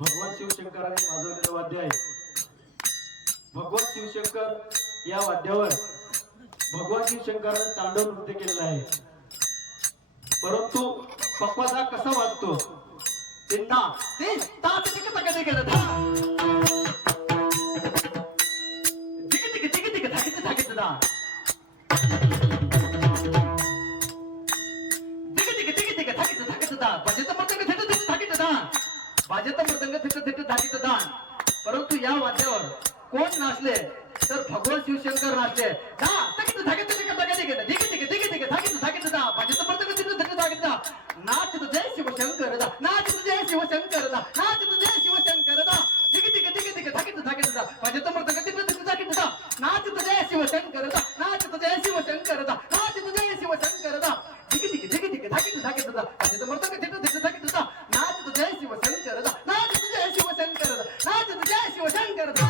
भगवान शिवशंकराने वाजवलेलं वाद्य आहे भगवान शिवशंकर या वाद्यावर भगवान शिवशंकराने तांडव नृत्य केलेलं आहे परंतु पप्पाचा कसा वाजतो ते ना ते ता ते तिक तक वाजत मृदंग थिक थिक धाटीत दान परंतु या वाद्यावर कोण नाचले तर भगवान शिवशंकर नाचले दा तकित धागत तिक धागत तिक धिक धिक दा वाजत मृदंग थिक जय शिवशंकर दा नाचत जय शिवशंकर जय शिवशंकर दा धिक धिक धिक धिक धागत धागत दा वाजत मृदंग थिक थिक धागत दा नाचत जय शिवशंकर दा नाचत जय शिवशंकर जय शिवशंकर दा शोषण करतो